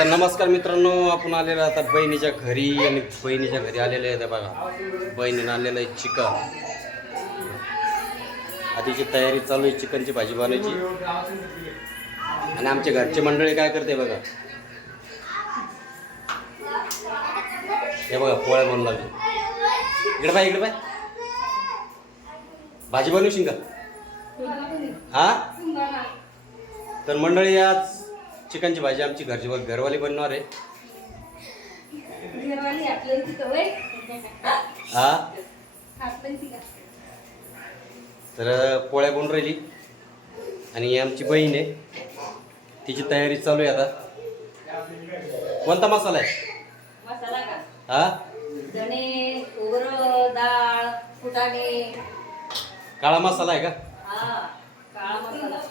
तर नमस्कार मित्रांनो आपण आलेलो आता बहिणीच्या घरी आणि बहिणीच्या घरी आलेले आहे बघा. बहिणीनं आलेलं आहे चिकन. आधीची तयारी चालू आहे चिकनची भाजी बनवायची. आणि आमच्या घरचे मंडळी काय करते बघा. हे बघा पोळ्या बनवू लागली. इकडे बाय इकडे बाय भाजी बनवशील का? हा? तर मंडळी आज चिकनची भाजी आमची घरची घरवाली बनवणार आहे. हा? तर पोळ्या बनून राहिली. आणि ही आमची बहीण आहे. तिची तयारी चालू आहे आता. कोणता मसाला आहे? मसाला का? हा? काळा मसाला आहे का? हा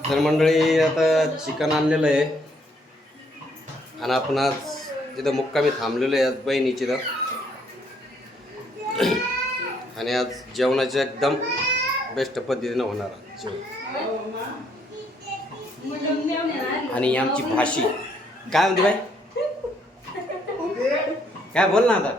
तर मंडळी आता चिकन आणलेलं आहे. आणि आपण आज तिथं मुक्कामी थांबलेलो आहे आज बहिणीची तर आणि आज जेवणाचं एकदम बेस्ट पद्धतीनं होणार आहे जेवण. आणि आमची भाषी. काय म्हणते बाय काय बोल ना आता.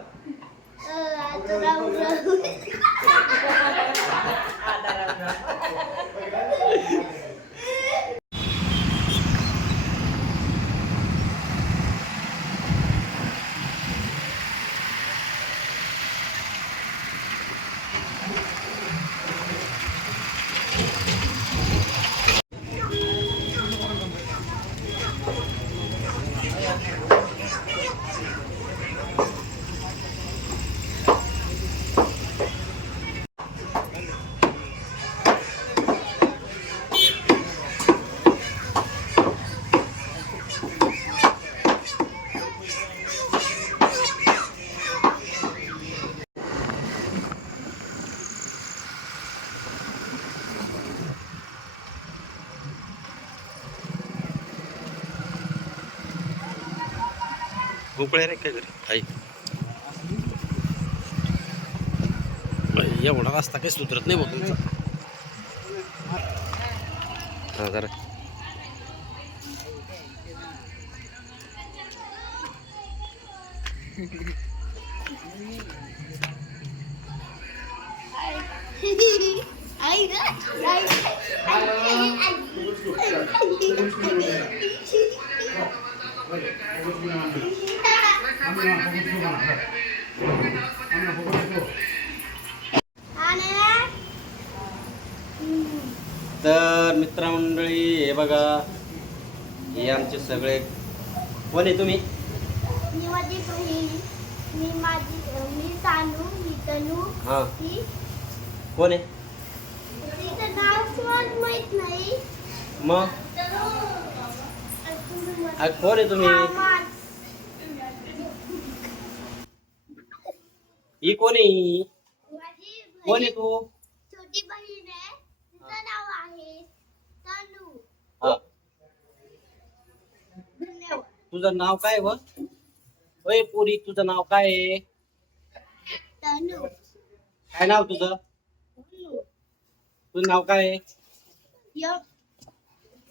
भोपळे रे काय घरी आई. एवढा रस्ता काही सुधरत नाही भाऊ तुमचा. हा जरा. तर मित्रमंडळी हे बघा. हे आमचे सगळे. कोण आहे तुम्ही? मी माझी बहीण मी माझी मी सानू मी तनू हा. ती. कोण आहे? तिचं नाव पण माहीत नाही. मग? कोण आहे तुम्ही. ही कोण आहे? माझी कोण आहे बहीण तू? छोटी बहीण आहे. नाव आहे तनू हा. धन्यवाद तुझं नाव काय व? ओय पुरी तुझं नाव काय आहे? तनू. काय नाव तुझं? तुझं नाव काय आहे? य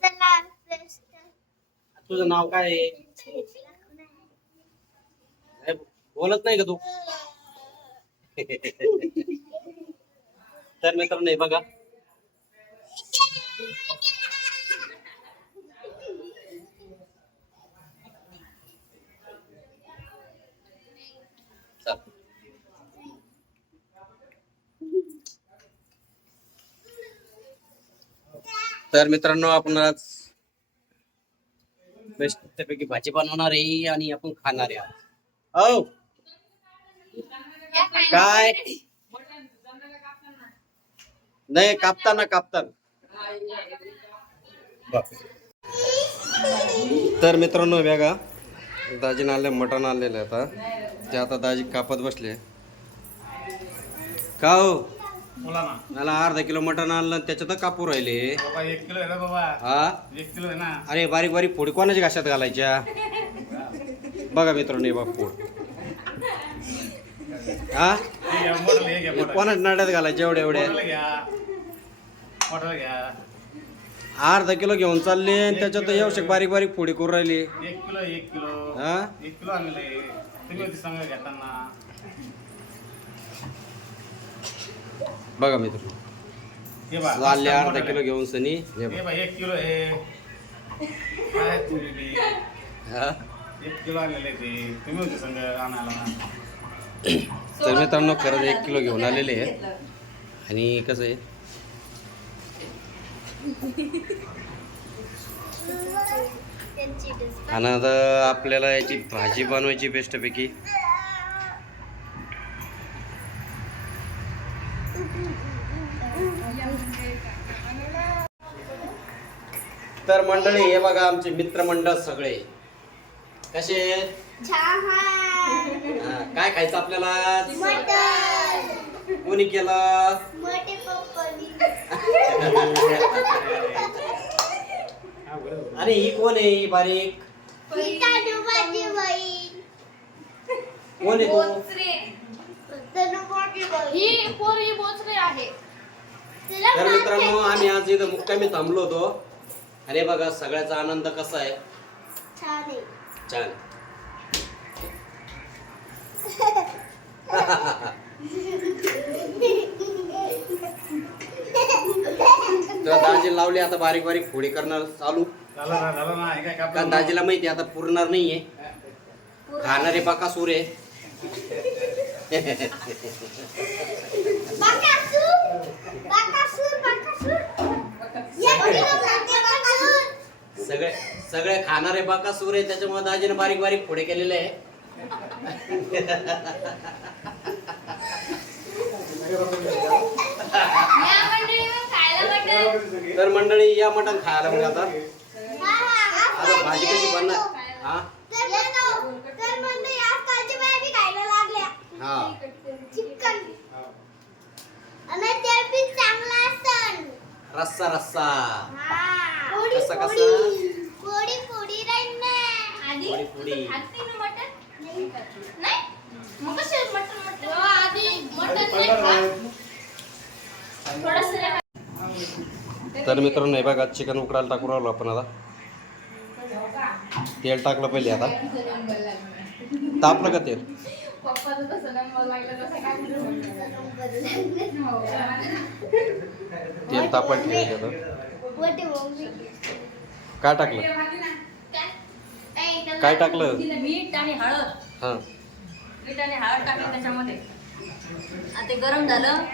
चला श्रेष्ठ. तुझं नाव काय आहे? काय बोलत नाही का तू? तर मित्रांनो हे बघा. तर मित्रांनो आपण आज बेस्ट भाजी बनवणार आहे आणि आपण खाणार आहे. आज. औ काय? नाही कापताना कापताना. तर मित्रांनो बघा दाजीनं आणले मटण आलेलं आता. ते आता दाजी कापत बसले. का हो? बोला ना. मला अर्धा किलो मटण आणलं आणि त्याच्यात कापू राहिले. बाबा एक किलो आहे ना बाबा. हा? एक किलो आहे ना. अरे बारीक बारीक फोडी कोणाच्या घशात घालायच्या? बघा मित्रांनो बघ फोड. हा? हे घ्या हे घ्या कोणाच्या नाड्यात घालायच्या एवढ्या एवढ्या? घ्या. अर्धा किलो घेऊन चालले आणि त्याच्यात येऊ बारीक बारीक फोडी करून राहिली. एक किलो एक किलो. हा? एक किलो आणले. तुम्ही होते संघ घेताना. बघा मित्र हे बा चालले अर्धा किलो घेऊन सनी हे हे बघ. बा एक किलो हे काय तुम्ही बी? हा? एक किलो आणलेले ते तुम्ही होते संघ आणायला ना तर मित्रांनो खरंच एक किलो घेऊन आलेले आहे आणि कसं आहे. आणि आता आपल्याला याची भाजी बनवायची बेस्टपैकी तर मंडळी हे बघा आमचे मित्रमंडळ सगळे. कसे हा, काय खायचं आपल्याला कोणी केलं? अरे ही कोण आहे ही बारीक? कोण आहे तू? ही बोचरे तर मित्रांनो? आम्ही आज इथं मुक्कामी थांबलो होतो. आणि बघा सगळ्याचा आनंद कसा आहे? छान आहे. छान. तर दाजी लावली आता बारीक बारीक फोडी करणार चालू. झालं ना झालं ना हे काय कारण दाजीला माहिती आहे, आता पुरणार नाहीये. खाणारे बकासूर आहे बाकासूर बाकासूर बाकासूर एक किलो खाते बाकासूर सगळे सगळे खाणारे बाका सूर आहे त्याच्यामुळे दाजीने बारीक बारीक पुढे केलेले आहे. तर मंडळी या मटण खायला मग आता. आता भाजी कशी बनणार? हा? हा चिकन आणि ते बी चांगला असन रस्सा रस्सा. हा. कसा, कसा? पोळी. पोळी पोळी राहील ना आधी पोळी पोळी. खाते ना मटण? नाही. मग कसे मटण मटण? आधी मटण नाही खात. थोडंसं तर मित्रांनो हे बघा चिकन उकडायला टाकून राहिलो आपण आता. तेल टाकलं पहिले आता. तापलं का तेल? पप्पाचं तसं नंबर लागलं तसं काय तेल आता मोठी मम्मी काय टाकलं? काय? टाकलं? मीठ आणि हळद. हा. मीठ आणि हळद टाकलं त्याच्यामध्ये. आता ते गरम झालं.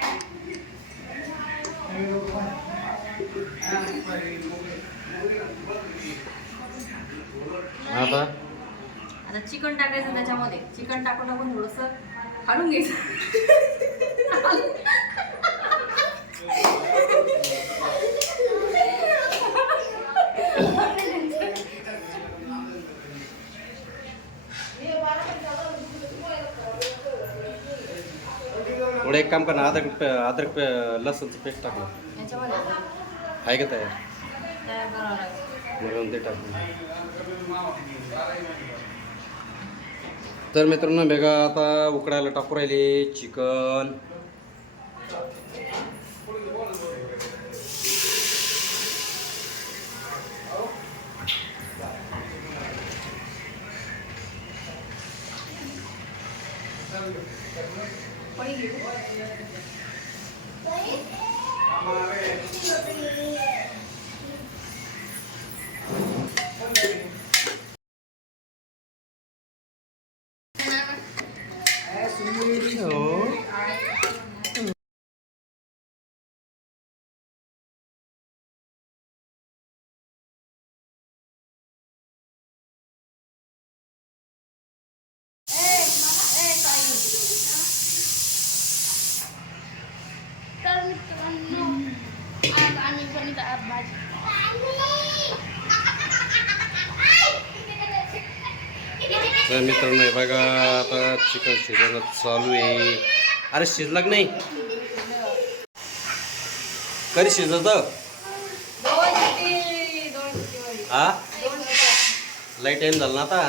आता? आता चिकन टाकायचं त्याच्यामध्ये. चिकन टाकून टाकून थोडस काढून घ्यायचं. थोडं एक काम कर ना अद्रक अद्रक लसूणचं पेस्ट टाकलं. आहे का तयार? म्हणून ते टाकलं तर मित्रांनो बेगा आता उकडायला टाकू राहिले चिकन. तर मित्रांनो आज आम्ही बनवत आहोत भाजी तर मित्रांनो हे बघा आता चिकन शिजायला चालू आहे. अरे शिजलाग नाही? कधी शिजत हा? लाइट शिट्या झाला ना आता.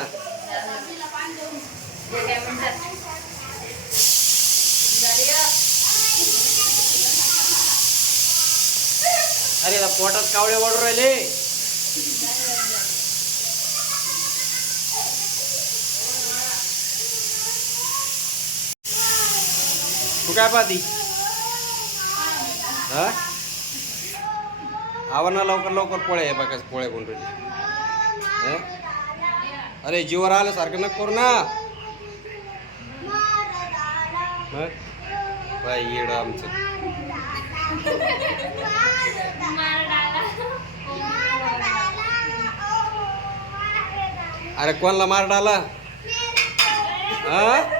अरे पोटात कावळे वाढू राहिले. तू काय पाहती? हा? आवा लवकर लवकर पोळ्या आहे बघा पोळ्या कोण राहिले अरे जीवर आल्यासारखं नको करू ना. बाई येड आमचं. अरे कोणला मार डाला? हा?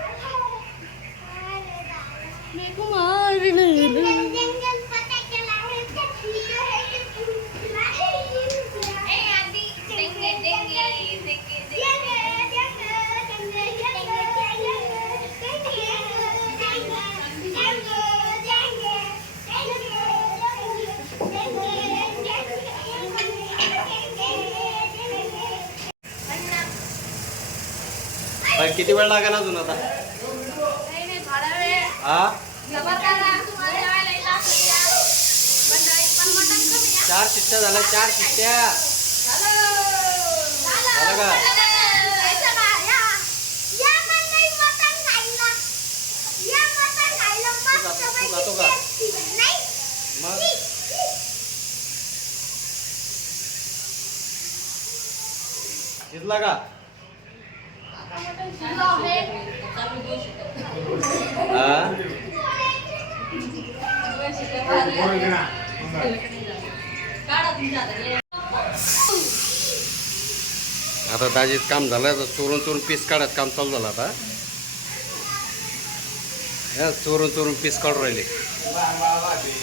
किती वेळ लागेल अजून आता? हा चार शिट्ट्या झाल्या चार शिट्ट्या झालं का? तू खातो का? मग शिजला का हा आता दाजीत काम झालं तर चोरून चोरून पीस काढत काम चालू झालं आता. हे चोरून चोरून पीस काढून राहिले.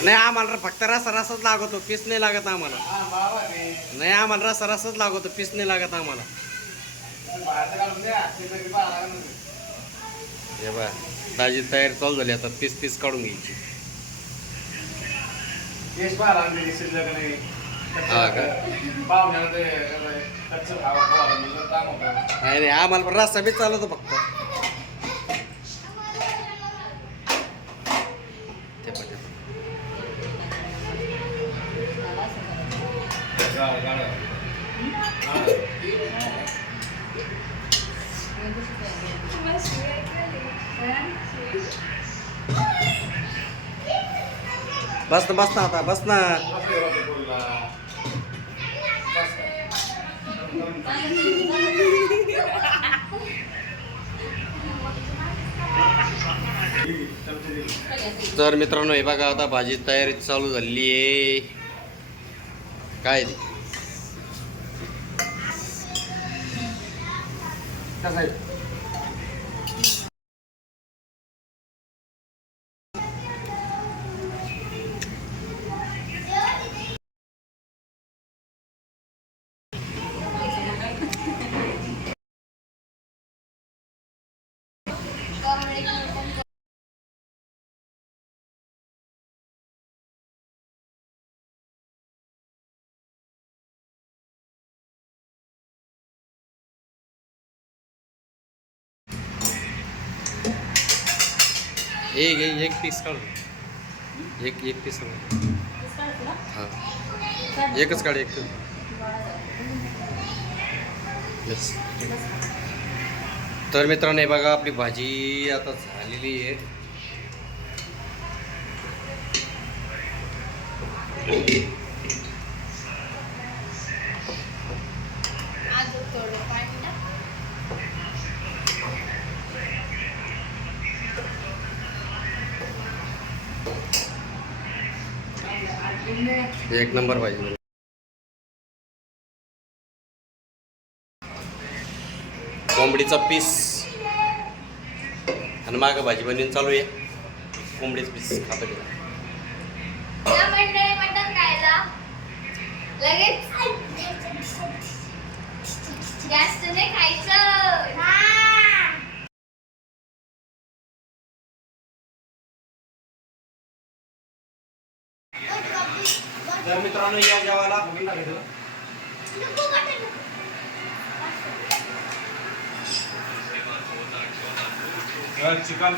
नाही आम्हाला फक्त रसा रसाच लागतो पीस नाही लागत आम्हाला. नाही आम्हाला रसा रसाच लागतो पीस नाही लागत आम्हाला. हे बा दाजी तयारी चालू झाली आता पीस पीस काढून घ्यायची. नाही हा का? पाहुण्याला ते म्हणलं काम होतं नाही नाही आम्हाला पण रस्ता बीच चालवतो फक्त ते पण, ते पण. गाळ, गाळ. बस ना बस ना आता बस ना बोलला. तर मित्रांनो हे बघा आता भाजी तयारी चालू झाली आहे काय कसं आहे? एक एक एक पीस काढ एक एक पीस हां. एकच काढ एक यस तर मित्रांनो हे बघा आपली भाजी आता झालेली आहे. एक नंबर भाजी कोंबडीचा पीस. आणि माग भाजी बनवून चालू आहे. कोंबडीच पीस खातो लगेच. चालू या जेवायला चिकन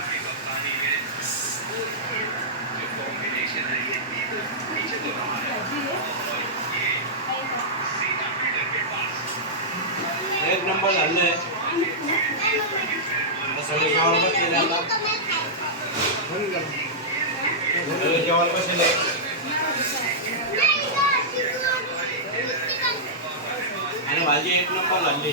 एक नंबर झाले सगळे जेवायला बसलेले आता. सगळे जेवायला बसलेले भाजी एक नंबर झाली.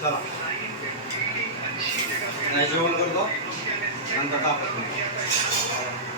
चला. नाही जेवण करतो. नंतर तापत